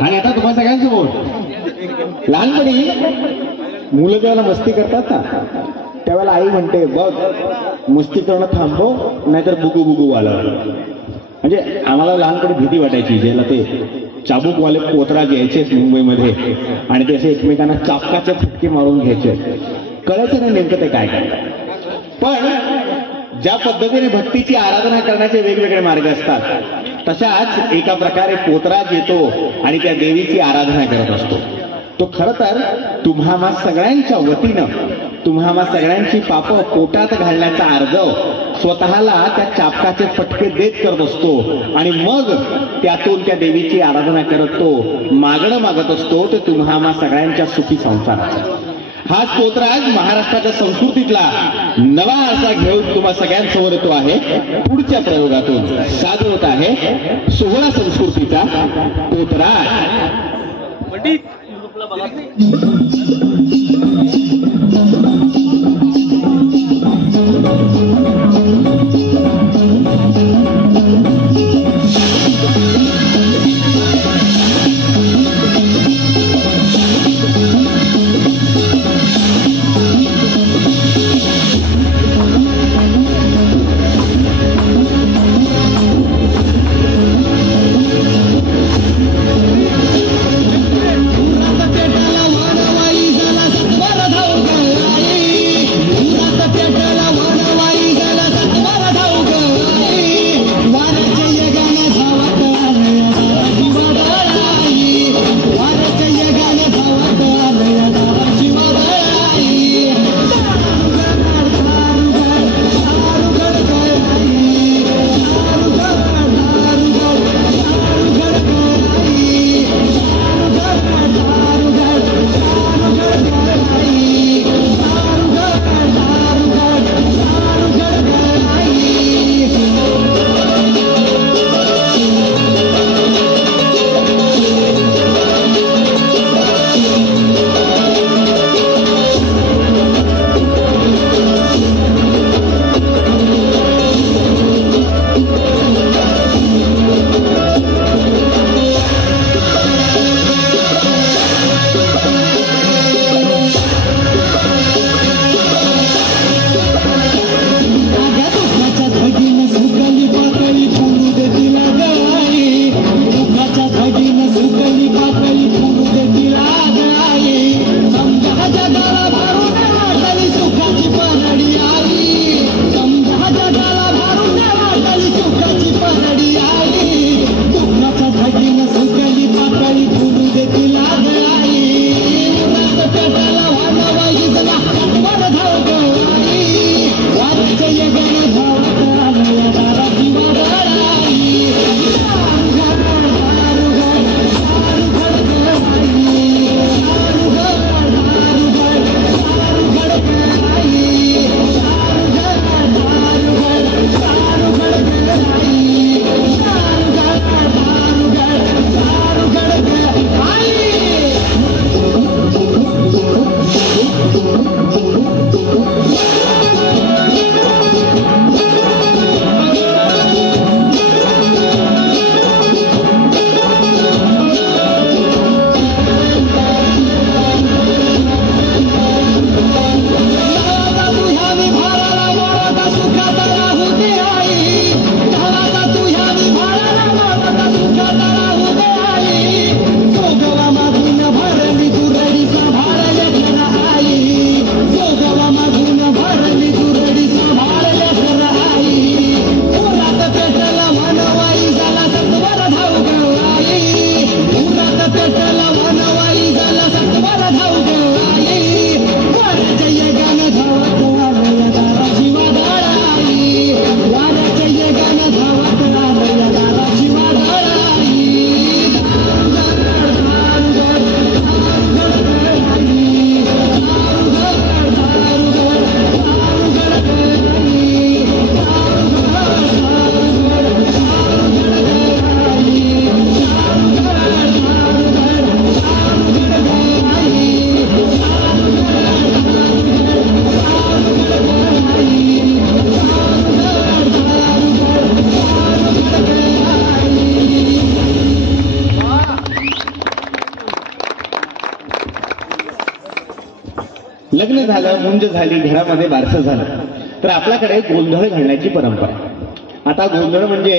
आणि आता तुम्हाला सगळ्यांसमोर लहानपणी मुलं जेव्हा मस्ती करतात ना त्यावेळेला आई म्हणते बघ मस्ती करणं थांबव नाहीतर बुगू बुगू वाला. म्हणजे आम्हाला लहानपणी भीती वाटायची ज्याला ते चाबूकवाले कोतरा घ्यायचे मुंबईमध्ये आणि ते असे एकमेकांना चापकाचे फटके मारून घ्यायचे. कळायचं नाही नेमकं ते काय काय. पण ज्या पद्धतीने भक्तीची आराधना करण्याचे वेगवेगळे मार्ग असतात तशाच एका प्रकारे पोतराज येतो आणि त्या देवीची आराधना करत असतो. तो खरं तर तुम्हा सगळ्यांच्या वतीनं तुम्हा सगळ्यांची पापं पोटात घालण्याचा आर्जव स्वतःला त्या चापकाचे फटके देत करत असतो आणि मग त्यातून त्या देवीची आराधना करत तो मागणं मागत असतो ते तुम्हा सगळ्यांच्या सुखी संसाराचा. हा स्तोत्राज महाराष्ट्राच्या संस्कृतीतला नवा असा घेऊन तुम्हा सगळ्यांसमोर येतो आहे. पुढच्या प्रयोगातून सादर होत आहे सोहळा संस्कृतीचा स्तोत्राज. पेटला वाणवाई झाला लग्न झालं, मुंज झाली, घरामध्ये बारसं झालं, तर आपल्याकडे गोंधळ घालण्याची परंपरा आहे. आता गोंधळ म्हणजे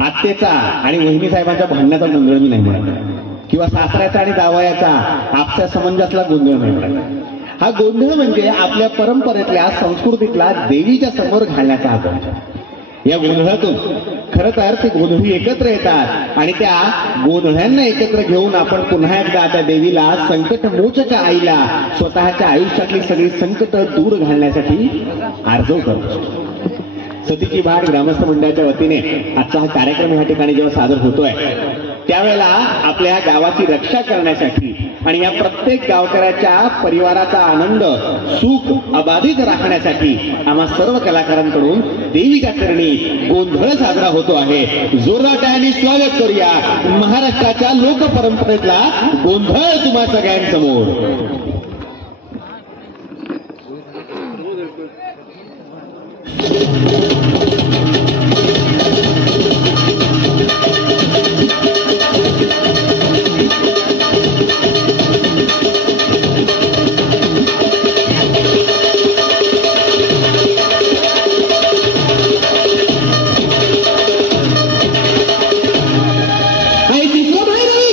आत्तेचा आणि वहिनी साहेबांच्या भांडण्याचा गोंधळ मी नाही म्हणत, किंवा सासऱ्याचा आणि जावयाचा आपच्या समंजसला गोंधळ नाही म्हणत. हा गोंधळ म्हणजे आपल्या परंपरेतल्या, संस्कृतीतला देवीच्या समोर घालण्याचा हा गोंधळ. या गोंधळातून खरं तर ते गोंधळी एकत्र येतात आणि त्या गोंधळ्यांना एकत्र घेऊन आपण पुन्हा एकदा त्या देवीला, संकटमोचक आईला, स्वतःच्या आयुष्यातली सगळी संकट दूर घालण्यासाठी आर्जव करतो. सतीची भाट ग्रामस्थ मंडळाच्या वतीने आजचा हा कार्यक्रम या ठिकाणी जेव्हा सादर होतोय, त्यावेळेला आपल्या गावाची रक्षा करण्यासाठी आणि या प्रत्येक गावकऱ्याच्या परिवाराचा आनंद, सुख अबाधित राखण्यासाठी आम्हा सर्व कलाकारांकडून देवीच्या चरणी गोंधळ साजरा होतो आहे. जोरदार टाळ्यांनी स्वागत करूया महाराष्ट्राच्या लोकपरंपरेतला गोंधळ तुम्हा सगळ्यांसमोर.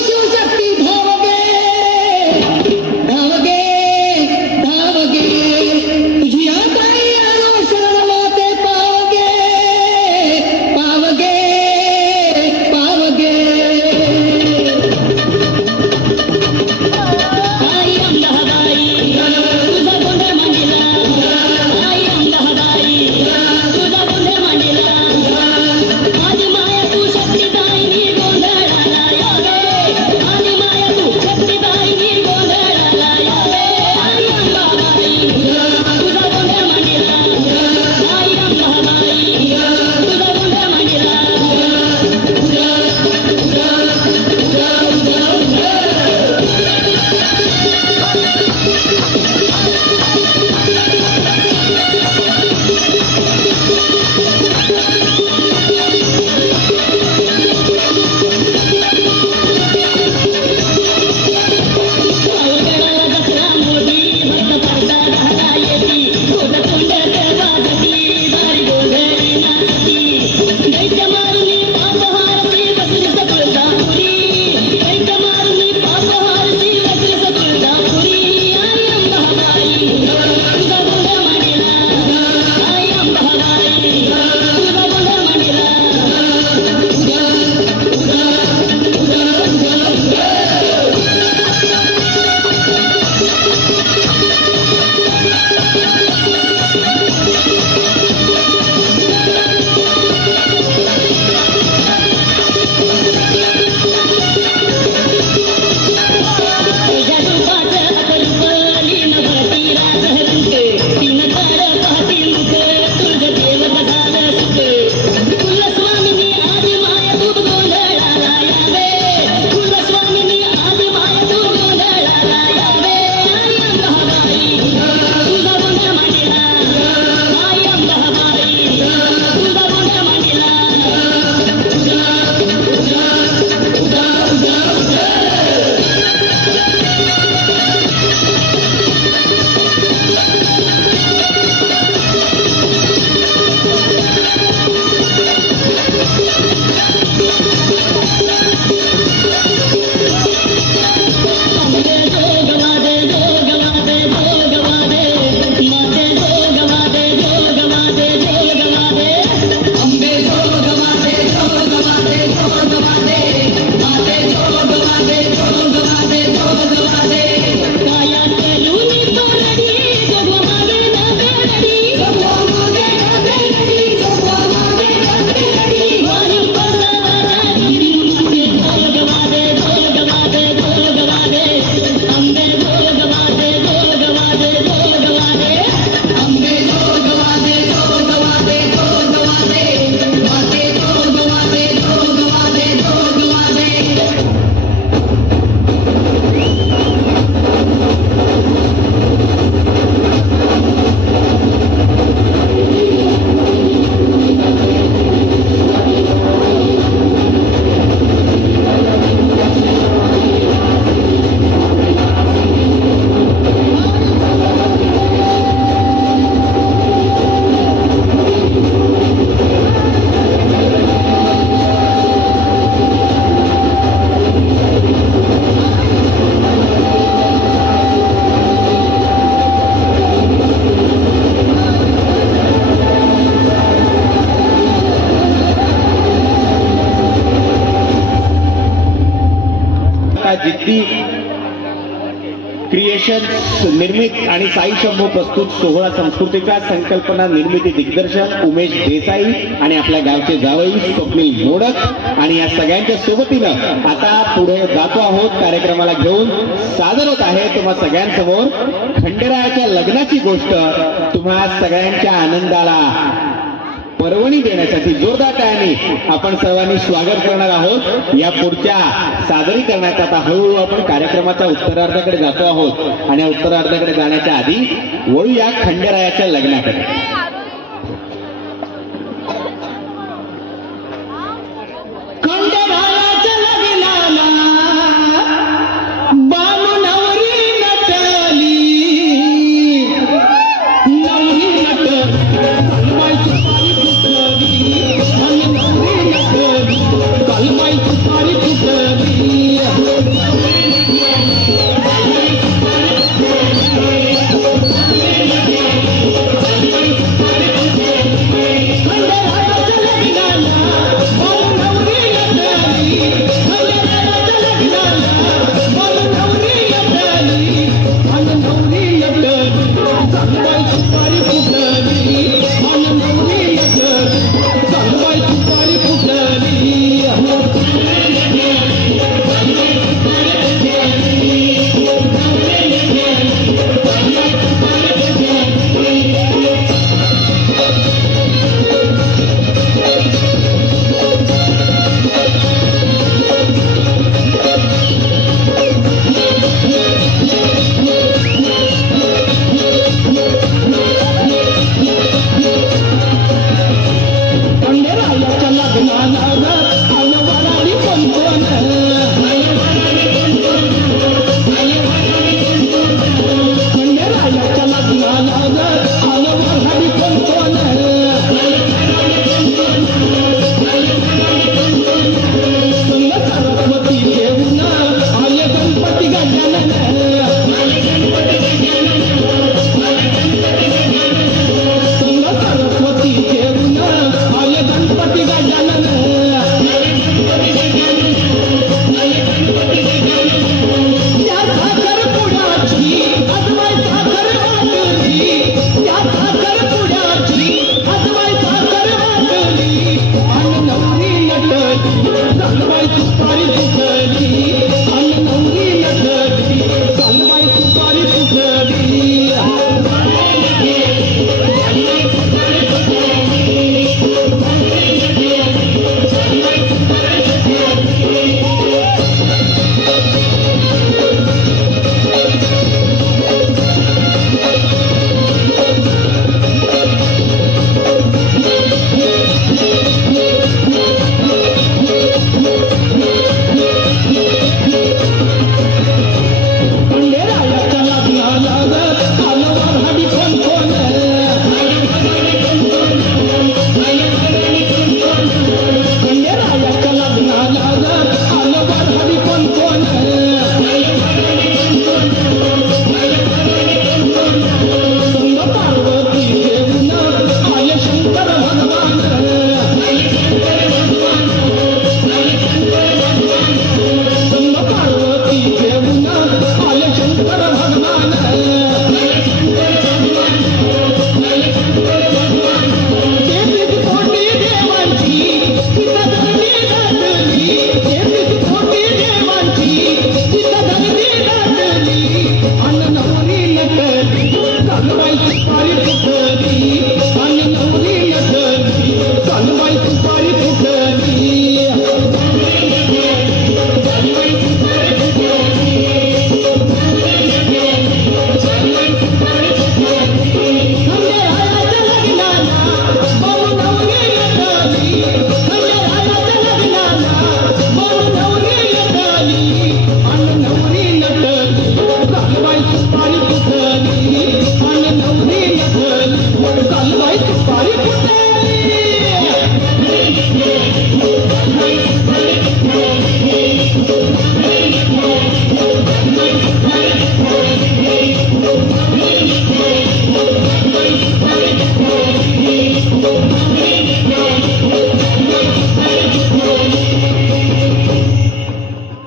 शिवशक्ती धावगे धावगे लता जिद्दी क्रिएशन्स निर्मित आणि साई शंभू प्रस्तुत सोहळा संस्कृतीचा संकल्पना निर्मिती दिग्दर्शन उमेश देसाई आणि आपल्या गावचे जावई स्वप्नील मोडक आणि या सगळ्यांच्या सोबतीनं आता पुढे जातो आहोत. कार्यक्रमाला घेऊन सादर होत आहे तुम्हा सगळ्यांसमोर खंडेरायाच्या लग्नाची गोष्ट. तुम्हा सगळ्यांच्या आनंदाला पर्वणी देण्यासाठी जोरदार टाळ्यांनी आपण सर्वांनी स्वागत करणार आहोत. या पुढच्या सादरीकरणात आता हळूहळू आपण कार्यक्रमाच्या उत्तरार्धाकडे जातो आहोत आणि या उत्तरार्धाकडे जाण्याच्या आधी वळूया खंडेरायाच्या लग्नाकडे. खंडेरायाच्या लग्नाला बानू नवरी नटली, नवरी नटली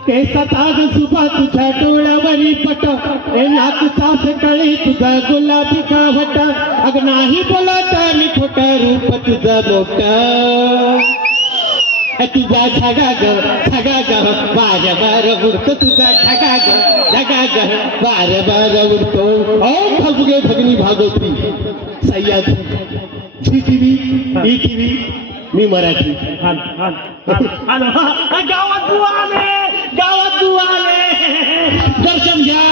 केसाचा गजुबा तुझ्या डोळ्यावरी पट ए नाकचा सकाळी तुझा गुलाबी कावट अग नाही बोलत मी खोट रूप तुझं मोठ तुझा झगा ग बार बार उडतो तुझा झगा ग बार बार उडतो ओ भगुगे भगनी भागवती सह्याद्री झी टीव्ही ई टीव्ही मी मराठी गावात बुवा आले दर्शन घ्या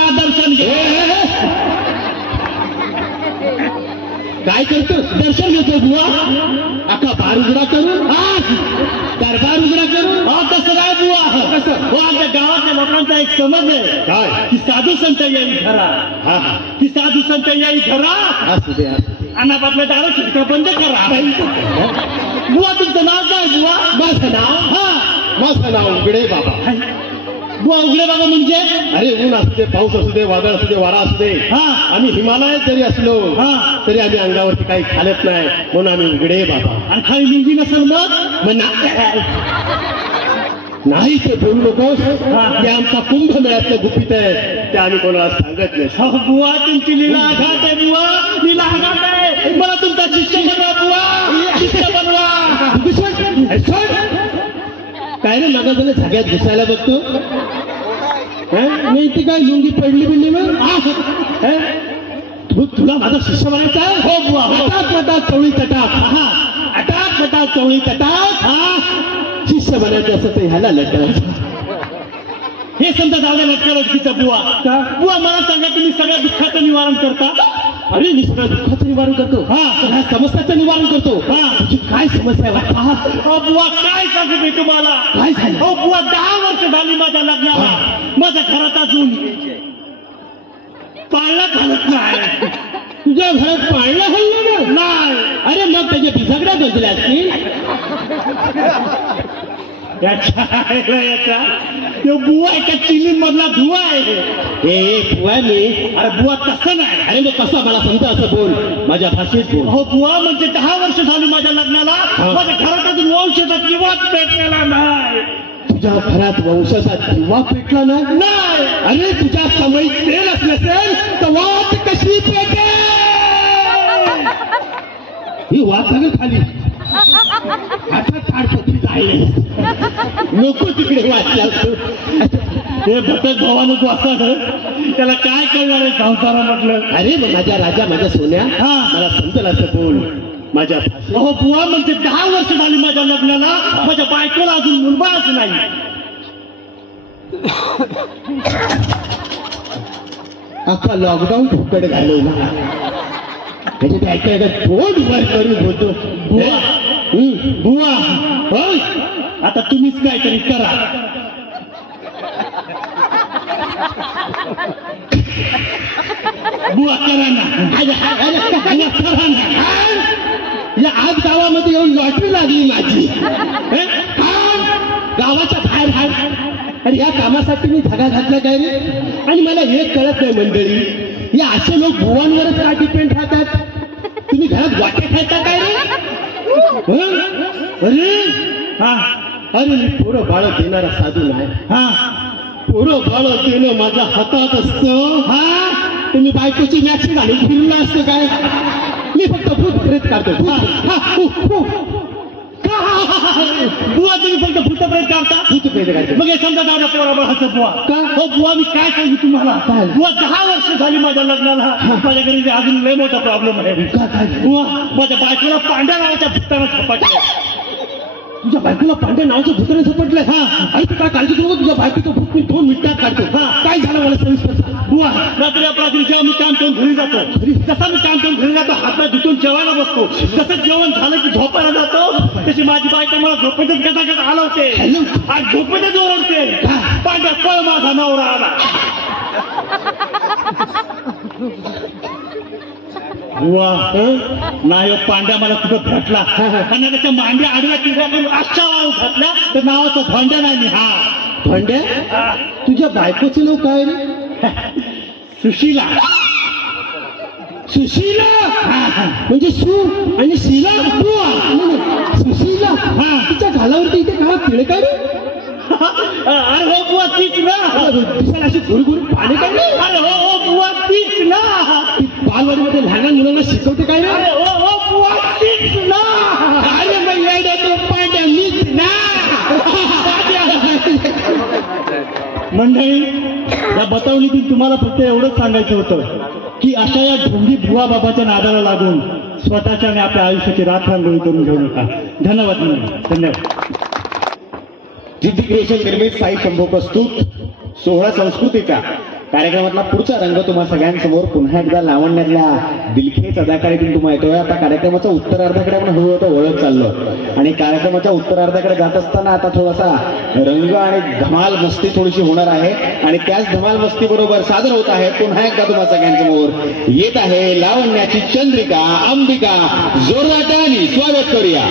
काय करतो दर्शन घेतो बुवा अख्खा बार उघडा करून दरबार उघडा करून कसं काय बुवा कसं हो आमच्या गावातल्या लोकांचा एक समज आहे काय की साधू संत याई घरा की साधू संत याई घरा असू दे आणि आपल्या दारा खिडक्या बंद करा बुवा तुमचं नाव काय बुवा माझं नाव उघडे बाबा बुवा उघडे बाबा म्हणजे अरे ऊन असू दे पाऊस असू दे वादळ असू दे वारा असू दे आम्ही हिमालयात जरी असलो तरी आम्ही अंगावरती काही खालत नाही म्हणून आम्ही उघडे बाबा आणि खाली लिंगी नसेल मग नाही ते बोलू नकोस ते आमचा कुंभमेळ्यातलं गुपित आहे ते आम्ही कोणाला सांगत नाही बुवा तुमची लीला आघात आहे बुवा लीला आघात आहे मला तुमचा शिष्य बनवा बुवा शिष्य बनवा काय रे मग तुला सगळ्यात घुसायला बघतो नाही ती काय लुंगी पडली बिडली मग तुला माझा शिष्य बनायचा आहे हो बुवा अटाक मटाक चवळी तटाक अटाक मटाक चवळी तटाक शिष्य बनायचं असं ते ह्याला लटक हे समजा जावड्या लटका बुवा बुवा मला सांगा तुम्ही सगळ्या दुःखाचं निवारण करता अरे मी सगळ्या दुःखाचं निवारण करतो सगळ्या समस्याचं निवारण करतो तुझी काय समस्या आहे बुवा काय सांगू मी तुम्हाला काय झालं हो बुवा 10 वर्ष झाली माझ्या लग्नाला माझ्या घरात अजून पाळणा घालत नाही तुझ्या घरात पाळणा हल्लं नाही अरे मग त्याच्या बिझगड्या गजल्या असतील याचा तो बुवा एका चिलीन मधला धुवा आहे बुवा मी अरे बुवा तसं नाही अरे मग कसं मला समजा असं बोल माझ्या भाषेत बोल हो बुवा म्हणजे 10 वर्ष झाली माझ्या लग्नाला माझ्या घरात अजून वंशाचा दिवाच पेटलेला नाही तुझ्या घरात वंशाचा दिवा पेटला नाही अरे तुझ्या समयीत तेल नसेल तर वाट कशी पेटे ही वाट सगळं खाली आता काढतो नको तिकडे वाचला हे भटक भावानं वाचलं त्याला काय करणार आहे संसारा म्हटलं अरे माझ्या राजा माझ्या सोन्या मला समजेल असं बोल माझ्या हो बुवा म्हणजे 10 वर्ष झाली माझ्या लग्नाला माझ्या बायकोला अजून मुलबाळच नाही अख्खा लॉकडाऊन फुकट घालवला त्याच्या तोंड वर करून होतो बुवा होय आता तुम्हीच काहीतरी करा बुवा करा ना या आज गावामध्ये येऊन लॉटरी लागली माझी गावाच्या बाहेर आणि या कामासाठी मी धगा घातला काय रे आणि मला हे कळत नाही मंडळी या असे लोक भुवांवरच का डिपेंड राहतात तुम्ही घरात वाटे खायचा काय रे अरे मी पोरं बाळ देणारा साधू नाही पोरं बाळ देणं माझ्या हातात असतं तुम्ही बायकोची मॅक्सी घालून फिरलं असतं काय मी फक्त भूत प्रेत काढतो बुवा तुम्ही फक्त भूत प्रेत काढता भूत प्रेत काढतो मग हे समजा दादा पोरा हसं बुवा का हो बुवा मी काय सांगू तुम्हाला बुवा 10 वर्ष झाली माझ्या लग्नाला माझ्या घरी अजून लय मोठा प्रॉब्लेम आहे बुवा माझ्या बायकोला पांढऱ्या नावाच्या भूतानं झपाटलं तुझ्या बायकोला पांढऱ्या नावाचं भूताने झपटलंय आणि काय काळजी करू तुझ्या बायकोचं भूत मी 2 मिनिटात काढतो काय झालं मला सविस्तर बुवा रात्री जेव्हा मी काम करून घरी जातो जसा मी काम करून घरी जातो हातला धुतून जेवायला बसतो तसं जेवण झालं की झोपायला जातो तशी माझी बायको मला झोपेतच गटागट हलवते आणि झोपेतच ओरडते पांढऱ्या पळ माझा नवरा आला बुवा नाही पांड्या मला कुठं भेटला आणि त्याच्या मांड्या आडव्या तिरड्या अशा वाळू घातल्या तर नावाचा भांड्या नाही भांड्या तुझ्या बायकोचं नाव काय रे सुशीला म्हणजे सु आणि शिला सुशीला तिच्या घालावरती इथे काय तिळ काय रे अरे हो बुवा तीच ना. दिसायला अशी गुरगुरी पाणी काय रे? अरे हो बुवा तीच ना. ती बालवाडीमध्ये लहान मुलांना शिकवते काय रे? अरे हो बुवा तीच ना. अरे मग येडा तो पांड्या मीच ना. मंडळी, या बतावणीतून तुम्हाला फक्त एवढंच सांगायचं होतं की अशा या ढोंगी बुवा बाबाच्या नादाला लागून स्वतःच्या आणि आपल्या आयुष्याची राखणदारी करून घेऊ नका. धन्यवाद मंडळी, धन्यवाद. जिद्दी क्रिएशन निर्मित साई शंभू प्रस्तुत सोहळा संस्कृतीचा कार्यक्रमातला पुढचा रंग तुम्हा सगळ्यांसमोर पुन्हा एकदा लावण्यातल्या दिलखेच अदाकारीतून तुम्हाला येतोय. आता कार्यक्रमाच्या उत्तरार्धाकडे आपण हळूहळू वळत चाललो आणि कार्यक्रमाच्या उत्तरार्धाकडे जात असताना आता थोडासा रंग आणि धमाल मस्ती थोडीशी होणार आहे आणि त्याच धमाल मस्ती बरोबर सादर होत आहे पुन्हा एकदा तुम्हा सगळ्यांसमोर येत आहे लावण्याची चंद्रिका अंबिका. जोरदार टाळ्यांनी स्वागत करूया.